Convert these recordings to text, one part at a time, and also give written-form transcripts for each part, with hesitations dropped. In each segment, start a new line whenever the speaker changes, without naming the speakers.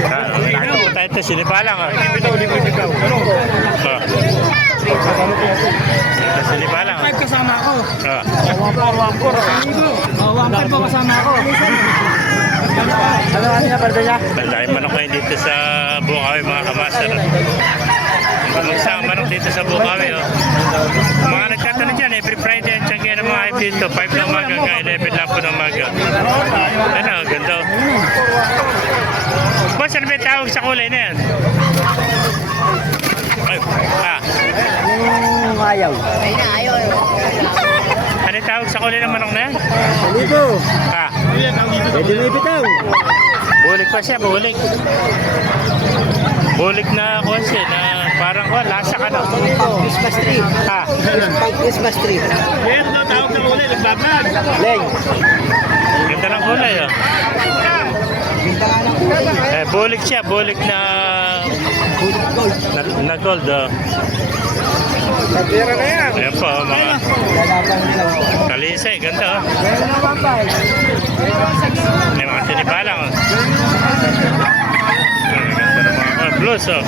Laki po tayo ito, sinibalang. Ito, sinibalang.
1.5 kasama ako. 1.5 po kasama ako. Ano niya, pwede niya?
Dahil manok kayo dito sa Bukawi, mga kamaster. Isa ang manok dito sa Bukawi. Mga nagtatanong dyan, every Friday ang tiyangkaya ng mga hype dito. 5 na umaga hanggang 11 lang po ng umaga. Ano, ganda. Boss, ano ba yung tawag sa kulay na yan?
Yung ayaw.
Ano yung tawag sa kulay ng manok na yan?
Dito.
Pwede may bitaw. Bulik pa siya, bulik. Bulik na konse na parang lasa ka na.
Christmas tree. Christmas tree.
Yan, ito tawag sa kulay, nagbabag.
Leng.
Ganda ng kulay, oh. Bulik siya, bulik na gold, oh.
Pera na yan.
Ayan po, mga kalisay, ganda, oh.
Pera na 1.5.
May mga sinibalang, oh. Ganda ng mga blues, oh.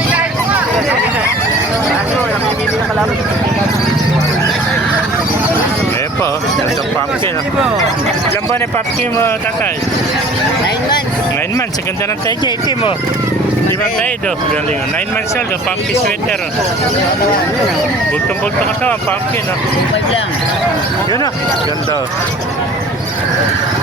Ayan po, oh. Gandang pumpkin, oh. Ilan ba na yung pumpkin mo, tatay?
9 months.
9 months, ang ganda ng tayo niya, itim, oh. Di ba tayo, oh. Galing, oh. 9 months old, oh. Pumpkin sweater, oh. Bultong-bultong ka to, ang pumpkin, oh.
5 lang.
Yun, oh. Ganda, oh.